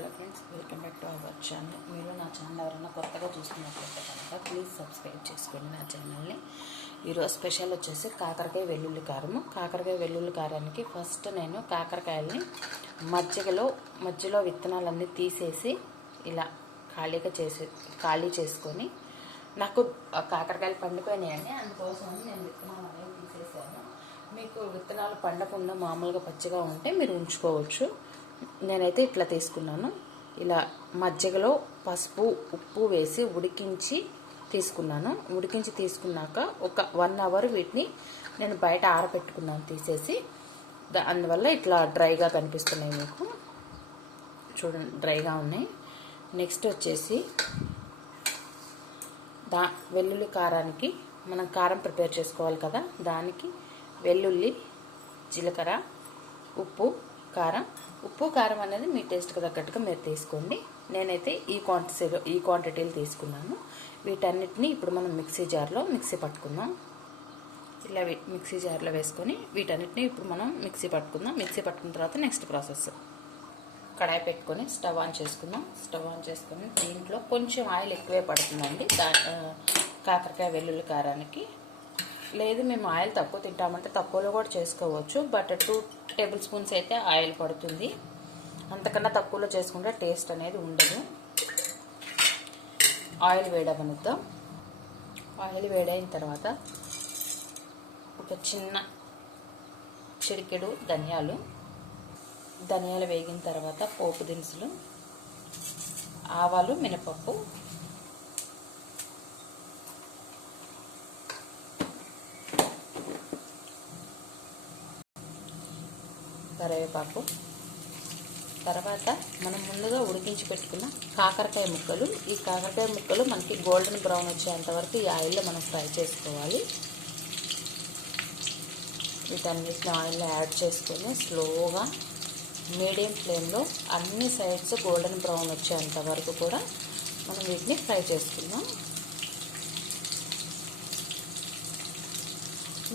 Hello friends welcome back to our channel. మీరు నా channel ఎవరైనా కొత్తగా చూస్తున్నట్లయితే కనుక ప్లీజ్ సబ్స్క్రైబ్ చేసుకోండి నా ఛానల్ని. ఈరోజు స్పెషల్ వచ్చేసి కాకరకాయ వెల్లుల్లి కారము. కాకరకాయ వెల్లుల్లి కారానికి ఫస్ట్ నేను కాకరకాయల్ని మజ్జిగలో మధ్యలో విత్తనాలన్నీ తీసేసి ఇలా ఖాళీగా చేసి ఖాళీ చేసుకొని నాకు కాకరకాయలు పండిపోయినాయండి. అందుకోసం నేను విత్తనాలు అనేవి తీసేసాను. మీకు విత్తనాలు పండకుండా మామూలుగా పచ్చిగా ఉంటే మీరు ఉంచుకోవచ్చు. నేనైతే ఇట్లా తీసుకున్నాను. ఇలా మజ్జిగలో పసుపు ఉప్పు వేసి ఉడికించి తీసుకున్నాను. ఉడికించి తీసుకున్నాక ఒక వన్ అవర్ వీటిని నేను బయట ఆరబెట్టుకున్నాను తీసేసి. దా- అందువల్ల ఇట్లా డ్రైగా కనిపిస్తున్నాయి మీకు. చూడండి డ్రైగా ఉన్నాయి. నెక్స్ట్ వచ్చేసి దా వెల్లుల్లి కారానికి మనం కారం ప్రిపేర్ చేసుకోవాలి కదా. దానికి వెల్లుల్లి జీలకర్ర ఉప్పు కారం. ఉప్పు కారం అనేది మీ టేస్ట్కి తగ్గట్టుగా మీరు తీసుకోండి. నేనైతే ఈ క్వాంటిటీలో ఈ క్వాంటిటీలు తీసుకున్నాను. వీటన్నిటిని ఇప్పుడు మనం మిక్సీ జార్లో మిక్సీ పట్టుకుందాం. ఇలా మిక్సీ జార్లో వేసుకొని వీటన్నిటిని ఇప్పుడు మనం మిక్సీ పట్టుకుందాం. మిక్సీ పట్టుకున్న తర్వాత నెక్స్ట్ ప్రాసెస్. కడాయి పెట్టుకొని స్టవ్ ఆన్ చేసుకుందాం. స్టవ్ ఆన్ చేసుకొని దీంట్లో కొంచెం ఆయిల్ ఎక్కువే పడుతుందండి. కాకరకాయ వెల్లుల్లి కారానికి. లేదు మేము ఆయిల్ తక్కువ తింటామంటే తక్కువలో కూడా చేసుకోవచ్చు బట్ టూ టేబుల్ స్పూన్స్ అయితే ఆయిల్ పడుతుంది. అంతకన్నా తక్కువలో చేసుకుంటే టేస్ట్ అనేది ఉండదు. ఆయిల్ వేడవనుద్దాం. ఆయిల్ వేడైన తర్వాత ఒక చిన్న చిడికెడు ధనియాలు. ధనియాలు వేగిన తర్వాత పోపు దినుసులు ఆవాలు మినపప్పు కరివేపాకు. తర్వాత మనం ముందుగా ఉడికించి పెట్టుకున్న కాకరకాయ ముక్కలు. ఈ కాకరకాయ ముక్కలు మనకి గోల్డెన్ బ్రౌన్ వచ్చేంత వరకు ఈ ఆయిల్లో మనం ఫ్రై చేసుకోవాలి. వీటన్నిటిని ఆయిల్లో యాడ్ చేసుకొని స్లోగా మీడియం ఫ్లేమ్లో అన్ని సైడ్స్ గోల్డెన్ బ్రౌన్ వచ్చేంత వరకు కూడా మనం వీటిని ఫ్రై చేసుకుందాం.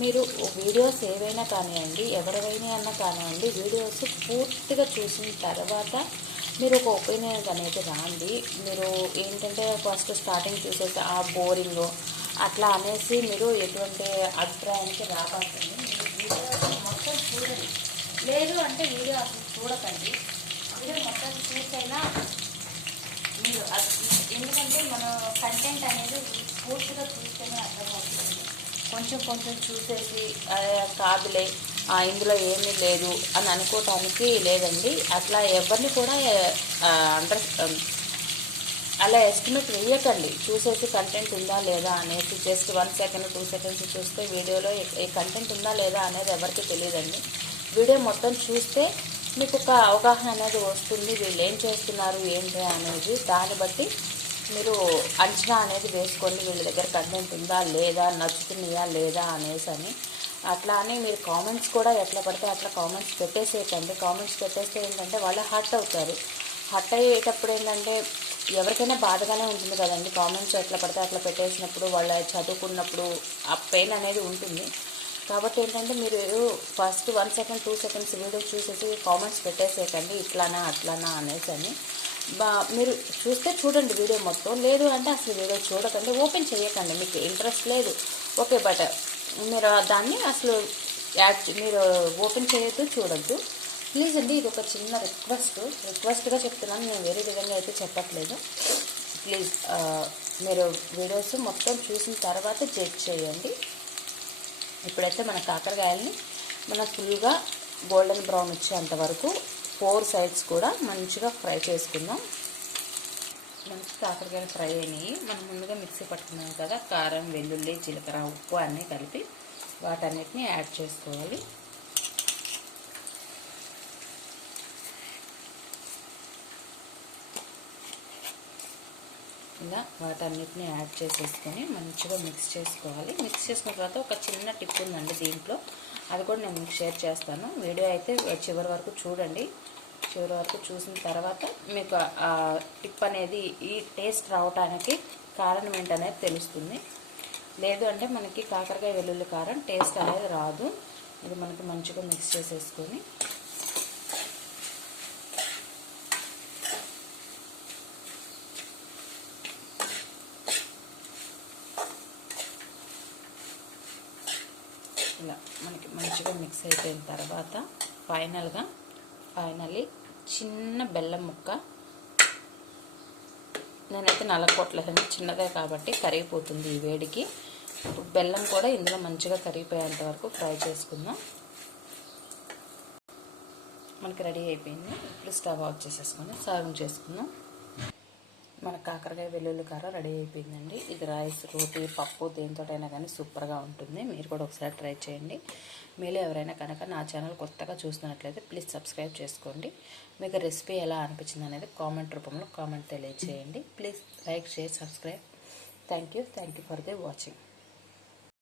మీరు వీడియోస్ ఏవైనా కానివ్వండి ఎవరివైనా అన్నా కానివ్వండి వీడియోస్ పూర్తిగా చూసిన తర్వాత మీరు ఒక ఒపీనియన్ అనేది రాండి. మీరు ఏంటంటే ఫస్ట్ స్టార్టింగ్ చూసేసి ఆ బోరింగ్. అట్లా అనేసి మీరు ఎటువంటి అభిప్రాయానికి రాకండి. వీడియో మొత్తం చూడండి. లేదు అంటే వీడియో అసలు చూడకండి. వీడియో మొత్తం చూసైనా మీరు ఎందుకంటే మన కంటెంట్ అనేది పూర్తిగా చూస్తేనే అర్థమవుతుంది. కొంచెం కొంచెం చూసేసి కాదులే ఇందులో ఏమీ లేదు అని అనుకోవటానికి లేదండి. అట్లా ఎవరిని కూడా అండర్ అలా ఎస్టిమేట్ వేయకండి. చూసేసి కంటెంట్ ఉందా లేదా అనేసి just one second two seconds చూస్తే వీడియోలో ఈ కంటెంట్ ఉందా లేదా అనేది ఎవరికి తెలియదండి. వీడియో మొత్తం చూస్తే మీకు ఒక అవగాహన అనేది వస్తుంది. వీళ్ళు ఏం చేస్తున్నారు ఏంటి అనేది దాన్ని బట్టి మీరు అంచనా అనేది వేసుకోండి వీళ్ళ దగ్గర కంటెంట్ ఉందా లేదా నచ్చుతున్నాయా లేదా అనేసి అని. అట్లా అని మీరు కామెంట్స్ కూడా ఎట్లా పడితే అట్లా కామెంట్స్ పెట్టేసేయకండి. కామెంట్స్ పెట్టేస్తే ఏంటంటే వాళ్ళు హర్ట్ అవుతారు. హర్ట్ అయ్యేటప్పుడు ఏంటంటే ఎవరికైనా బాధగానే ఉంటుంది కదండి. కామెంట్స్ ఎట్లా పడితే అట్లా పెట్టేసినప్పుడు వాళ్ళ చదువుకున్నప్పుడు ఆ పెయిన్ అనేది ఉంటుంది. కాబట్టి ఏంటంటే మీరు first one second two seconds video చూసేసి కామెంట్స్ పెట్టేసేయకండి. ఇట్లానా అట్లానా అనేసి అని. బా మీరు చూస్తే చూడండి వీడియో మొత్తం. లేదు అంటే అసలు వీడియో చూడకండి ఓపెన్ చేయకండి మీకు ఇంట్రెస్ట్ లేదు. ఓకే బట్ మీరు దాన్ని అసలు యాడ్ మీరు ఓపెన్ చేయొద్దు చూడొద్దు. ప్లీజ్ అండి ఇది ఒక చిన్న రిక్వెస్ట్ రిక్వెస్ట్గా చెప్తున్నాను నేను వేరే విధంగా అయితే చెప్పట్లేదు. ప్లీజ్ మీరు వీడియోస్ మొత్తం చూసిన తర్వాత జడ్జ్ చేయండి. ఇప్పుడైతే మన కాకరకాయల్ని మనం ఫుల్గా గోల్డెన్ బ్రౌన్ వచ్చేంత వరకు ఫోర్ సైడ్స్ కూడా మంచిగా ఫ్రై చేసుకుందాం. మంచి కాకరకాయలు ఫ్రై అయినాయి. మనం ముందుగా మిక్సీ పట్టుకున్నాం కదా కారం వెల్లుల్లి జీలకర్ర ఉప్పు అన్నీ కలిపి వాటన్నిటిని యాడ్ చేసుకోవాలి. ఇలా వాటన్నిటిని యాడ్ చేసేసుకొని మంచిగా మిక్స్ చేసుకోవాలి. మిక్స్ చేసుకున్న తర్వాత ఒక చిన్న టిప్ ఉందండి దీంట్లో. అది కూడా నేను మీకు షేర్ చేస్తాను. వీడియో అయితే చివరి వరకు చూడండి. చివరి వరకు చూసిన తర్వాత మీకు ఆ టిప్ అనేది ఈ టేస్ట్ రావటానికి కారణం ఏంటనేది తెలుస్తుంది. లేదు అంటే మనకి కాకరకాయ వెల్లుల్లి కారం టేస్ట్ అనేది రాదు. ఇది మనకి మంచిగా మిక్స్ చేసేసుకొని ఇలా మనకి మంచిగా మిక్స్ అయిపోయిన తర్వాత ఫైనల్గా ఫైనల్లీ చిన్న బెల్లం ముక్క నేనైతే నలగొట్టలేదండి చిన్నదే కాబట్టి కరిగిపోతుంది ఈ వేడికి. ఇప్పుడు బెల్లం కూడా ఇందులో మంచిగా కరిగిపోయేంత వరకు ఫ్రై చేసుకుందాం. మనకి రెడీ అయిపోయింది. ఇప్పుడు స్టవ్ ఆఫ్ చేసేసుకొని సర్వ్ చేసుకుందాం. మన కాకరకాయ వెల్లుల్లి కారం రెడీ అయిపోయిందండి. ఇది రైస్ రోటీ పప్పు దేనితోటైనా కానీ సూపర్గా ఉంటుంది. మీరు కూడా ఒకసారి ట్రై చేయండి. మీరు ఎవరైనా కనుక నా ఛానల్ కొత్తగా చూస్తున్నట్లయితే ప్లీజ్ సబ్స్క్రైబ్ చేసుకోండి. మీకు రెసిపీ ఎలా అనిపించింది అనేది కామెంట్ రూపంలో కామెంట్ తెలియజేయండి please like share subscribe. Thank you. Thank you for the watching.